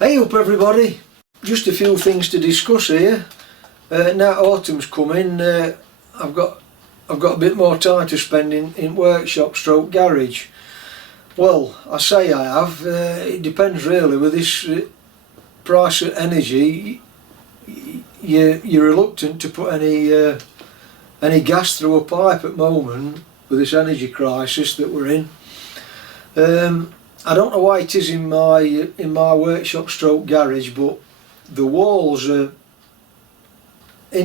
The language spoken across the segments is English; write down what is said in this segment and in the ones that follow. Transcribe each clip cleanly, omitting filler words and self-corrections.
Hey up everybody, just a few things to discuss here. Now autumn's coming, I've got a bit more time to spend in workshop stroke garage. Well, I say I have, it depends really. With this price of energy, you're reluctant to put any gas through a pipe at the moment with this energy crisis that we're in. I don't know why it is in my workshop stroke garage, but the walls are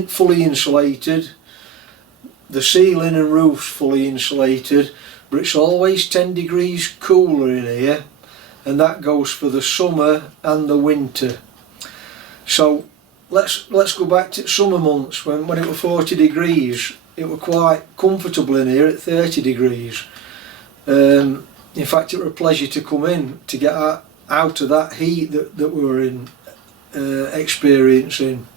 fully insulated, the ceiling and roof's fully insulated, but it's always 10 degrees cooler in here, and that goes for the summer and the winter. So let's go back to summer months when it was 40 degrees. It was quite comfortable in here at 30 degrees. In fact, it was a pleasure to come in to get out of that heat that we were experiencing.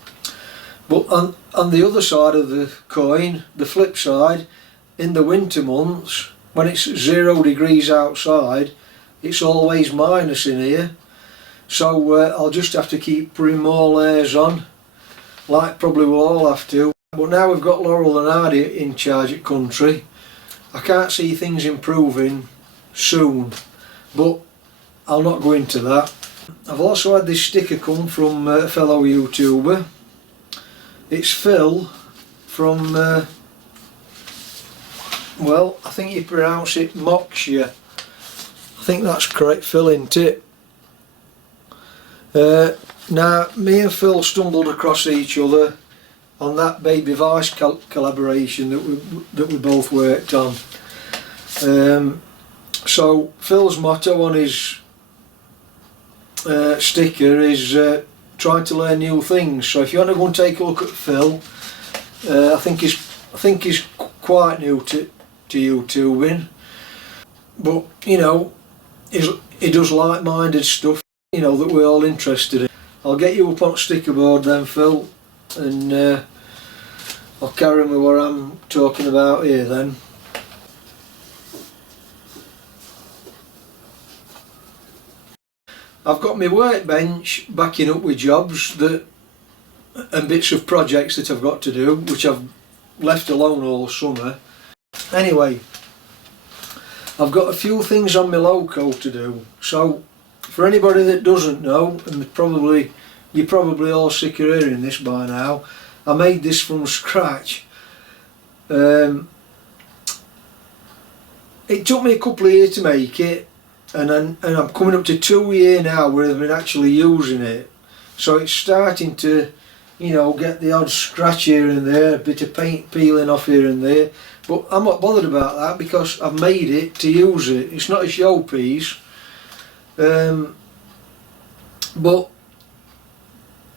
But on the other side of the coin, the flip side, in the winter months, when it's 0 degrees outside, it's always minus in here. So I'll just have to keep putting more layers on, like probably we'll all have to. But now we've got Laurel and Hardy in charge at country, I can't see things improving soon, but I'll not go into that. I've also had this sticker come from a fellow YouTuber. It's Phil from, well, I think you pronounce it Moxia. I think that's correct, Phil, isn't it? Now, me and Phil stumbled across each other on that Baby Vice collaboration that we both worked on. So Phil's motto on his sticker is trying to learn new things. So if you want to go and take a look at Phil, I think he's quite new to YouTubing, but you know, he does like-minded stuff, you know, that we're all interested in. I'll get you up on sticker board then, Phil, and I'll carry on with what I'm talking about here then. I've got my workbench backing up with jobs and bits of projects that I've got to do, which I've left alone all summer. Anyway, I've got a few things on my Loco to do. So for anybody that doesn't know, and you're probably all sick of hearing this by now, I made this from scratch. It took me a couple of years to make it, and I'm coming up to 2 years now where I've been actually using it. So it's starting to, you know, get the odd scratch here and there, a bit of paint peeling off here and there. But I'm not bothered about that because I've made it to use it. It's not a showpiece. But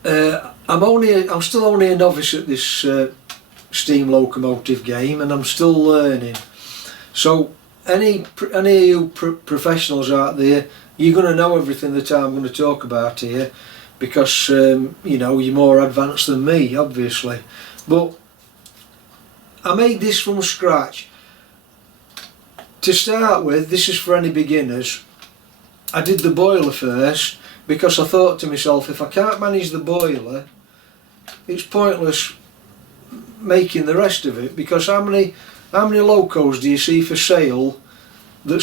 I'm still only a novice at this steam locomotive game, and I'm still learning. So any of you professionals out there, you're going to know everything that I'm going to talk about here, because you know, you're more advanced than me, obviously. But I made this from scratch. To start with, this is for any beginners. I did the boiler first because I thought to myself, if I can't manage the boiler, it's pointless making the rest of it, because how many Locos do you see for sale they're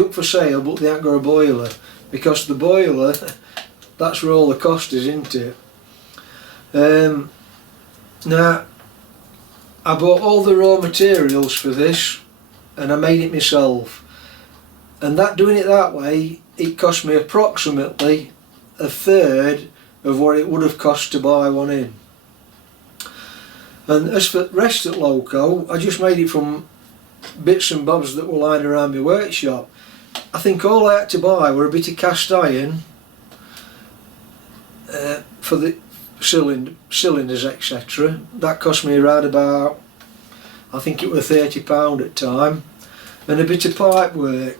up for sale but they ain't got a boiler? Because the boiler, that's where all the cost is, isn't it? Now, I bought all the raw materials for this and I made it myself, and doing it that way, it cost me approximately a third of what it would have cost to buy one in. And as for the rest at Loco, I just made it from bits and bobs that were lying around my workshop. I think all I had to buy were a bit of cast iron for the cylinders, etc. That cost me around about, I think it was £30 at time, and a bit of pipe work.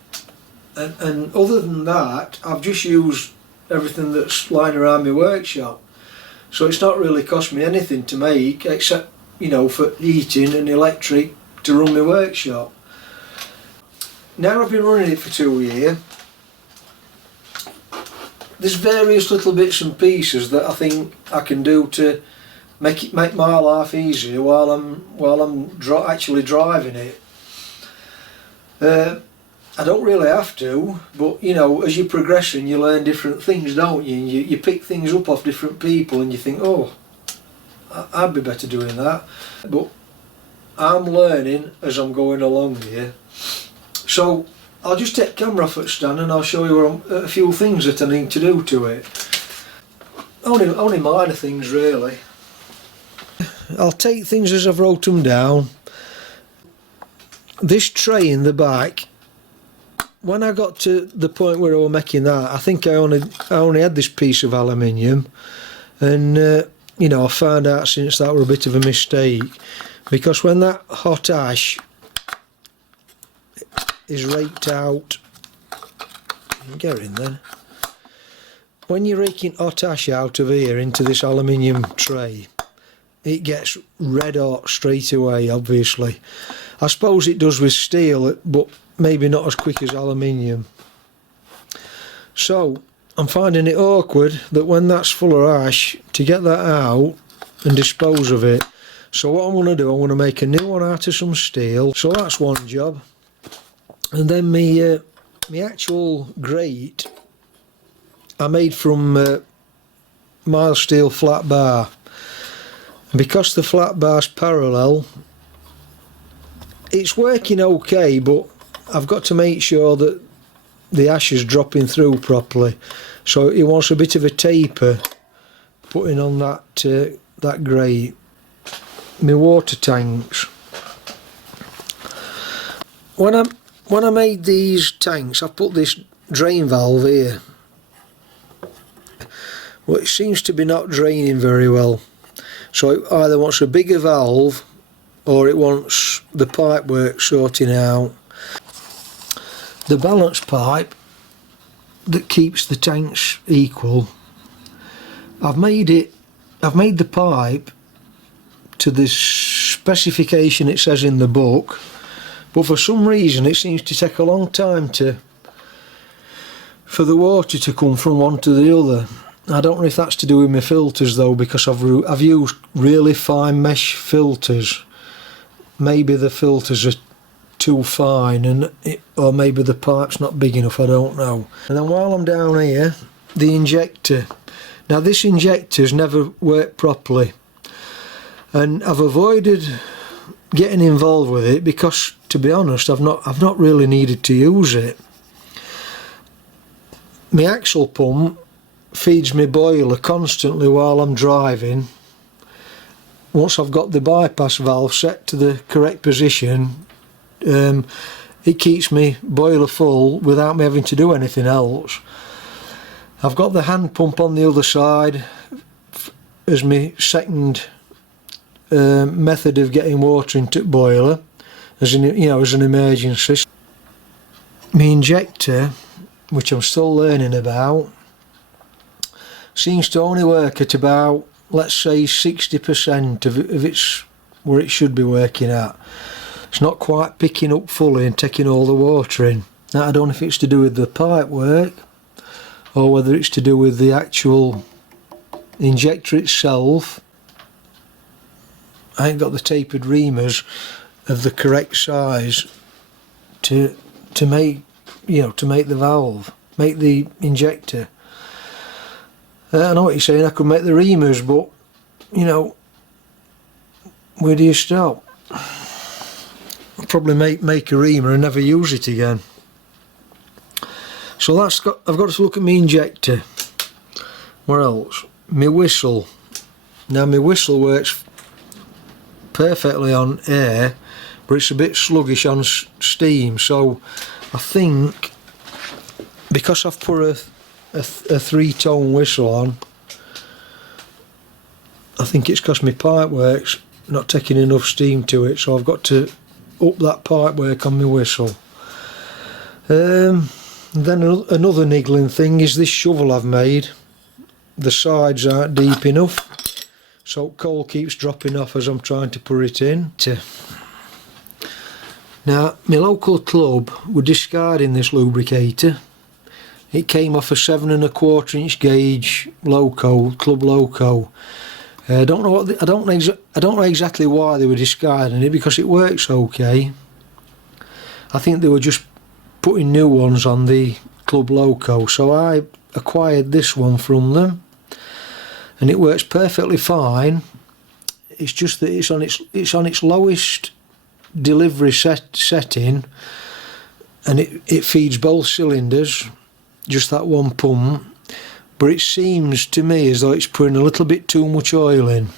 And other than that, I've just used everything that's lying around my workshop. So it's not really cost me anything to make, except, you know, for heating and electric to run my workshop. Now I've been running it for 2 years, there's various little bits and pieces that I think I can do to make my life easier while I'm actually driving it. I don't really have to, but you know, as you're progressing, you learn different things, don't you? And you pick things up off different people, and you think, oh, I'd be better doing that. But I'm learning as I'm going along here. So I'll just take the camera off at stand and I'll show you a few things that I need to do to it. Only minor things really. I'll take things as I've wrote them down. This tray in the back, when I got to the point where I was making that, I think I only had this piece of aluminium, and you know, I found out since that were a bit of a mistake, because when that hot ash is raked out, get in there. When you're raking hot ash out of here into this aluminium tray, it gets red hot straight away, obviously. I suppose it does with steel, but maybe not as quick as aluminium. So I'm finding it awkward that when that's full of ash, to get that out and dispose of it. So what I'm going to do, I'm going to make a new one out of some steel. So that's one job. And then my actual grate I made from mild steel flat bar. And because the flat bar's parallel, it's working okay, but I've got to make sure that the ash is dropping through properly. So it wants a bit of a taper putting on that grate. My water tanks. When I made these tanks, I put this drain valve here. Well, it seems to be not draining very well. So it either wants a bigger valve or it wants the pipe work sorting out. The balance pipe that keeps the tanks equal, I've made the pipe to the specification it says in the book, but for some reason it seems to take a long time for the water to come from one to the other. I don't know if that's to do with my filters though, because I've used really fine mesh filters. Maybe the filters are too fine, or maybe the pipe's not big enough, I don't know. And then while I'm down here, the injector. Now this injector's never worked properly, and I've avoided getting involved with it because, to be honest, I've not really needed to use it. My axle pump feeds my boiler constantly while I'm driving. Once I've got the bypass valve set to the correct position, it keeps my boiler full without me having to do anything else. I've got the hand pump on the other side as my second method of getting water into the boiler, as an emergency. My injector, which I'm still learning about, seems to only work at about, let's say, 60% of its where it should be working at. It's not quite picking up fully and taking all the water in. Now, I don't know if it's to do with the pipe work or whether it's to do with the actual injector itself. I ain't got the tapered reamers of the correct size to make the valve, make the injector. I know what you're saying, I could make the reamers, but where do you stop? I'll probably make a reamer and never use it again. So I've got to look at my injector. What else? My whistle. Now my whistle works perfectly on air, but it's a bit sluggish on steam, so I think because I've put a 3-tone whistle on, I think it's because my pipe work's not taking enough steam to it, so I've got to up that pipe work on my whistle. Then another niggling thing is this shovel I've made. The sides aren't deep enough, so coal keeps dropping off as I'm trying to put it in. Now, my local club were discarding this lubricator, It came off a 7¼ inch gauge Loco, Club Loco. I don't know what I don't know exactly why they were discarding it, because it works okay. I think they were just putting new ones on the Club Loco, so I acquired this one from them, and it works perfectly fine. It's just that it's on its lowest delivery setting, and it feeds both cylinders, just that one pump. But it seems to me as though it's putting a little bit too much oil in.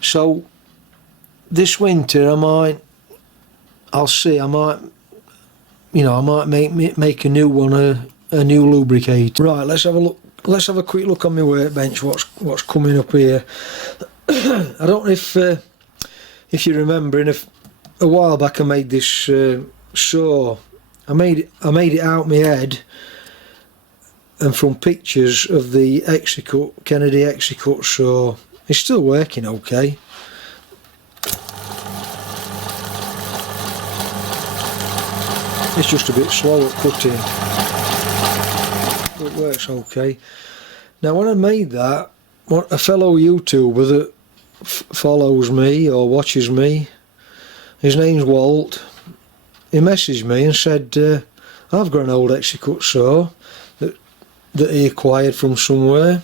So this winter I might make a new one, a new lubricator. Right, let's have a look. Let's have a quick look on my workbench. What's coming up here? I don't know if you remember, a while back I made this saw. I made it out my head, and from pictures of the Kennedy Execut saw. It's still working okay. It's just a bit slow at cutting. It works okay. Now when I made that, a fellow YouTuber that follows me or watches me, his name's Walt, he messaged me and said, I've got an old Execut saw that he acquired from somewhere.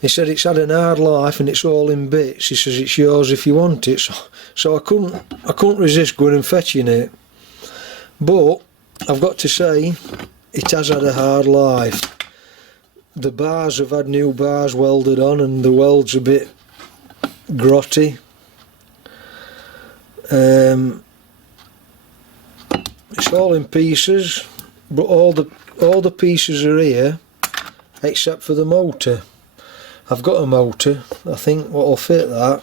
He said it's had an hard life and it's all in bits. He says it's yours if you want it. So I couldn't resist going and fetching it. But I've got to say, it has had a hard life. The bars have had new bars welded on, and the weld's a bit grotty. It's all in pieces, but all the pieces are here except for the motor. I've got a motor, I think, what'll fit that.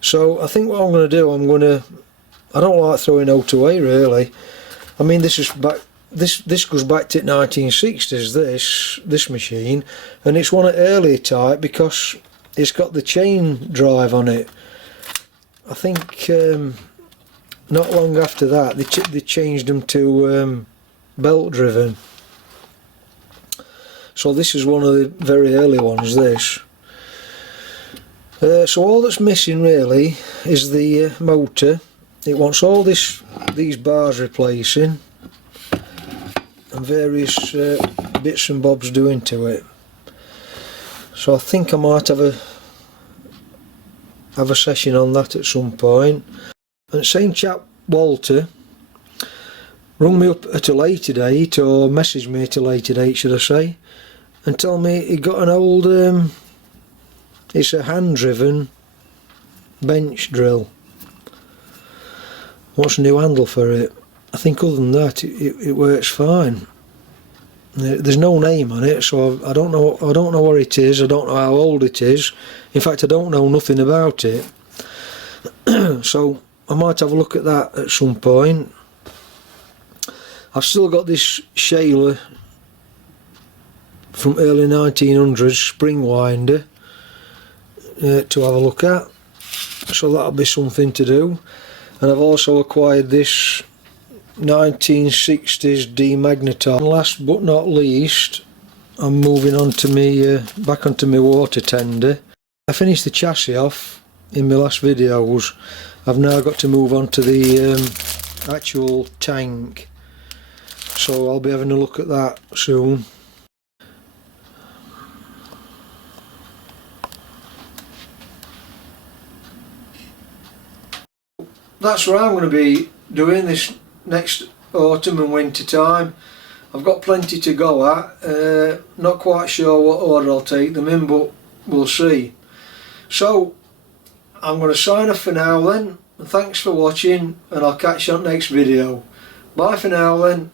So I think what I'm going to do, I don't like throwing out away really. I mean, this goes back to 1960s, this machine, and it's one of earlier type because it's got the chain drive on it. I think not long after that they changed them to belt driven. So this is one of the very early ones, this. So all that's missing really is the motor. It wants all these bars replacing, and various bits and bobs doing to it. So I think I might have a session on that at some point. And same chap Walter rung me up at a later date, or messaged me at a later date should I say, and told me he got an old it's a hand driven bench drill. Wants a new handle for it. I think other than that it works fine. There's no name on it, so I don't know where it is. I don't know how old it is. In fact, I don't know nothing about it. So I might have a look at that at some point. I've still got this Shaler from early 1900s spring winder to have a look at, so that'll be something to do. And I've also acquired this 1960s demagnetizer. Last but not least, I'm moving on to me back onto my water tender. I finished the chassis off in my last videos. I've now got to move on to the actual tank, so I'll be having a look at that soon. That's what I'm going to be doing this next autumn and winter time. I've got plenty to go at. Not quite sure what order I'll take them in, but we'll see. So I'm going to sign off for now then, and thanks for watching, and I'll catch you on the next video. Bye for now then.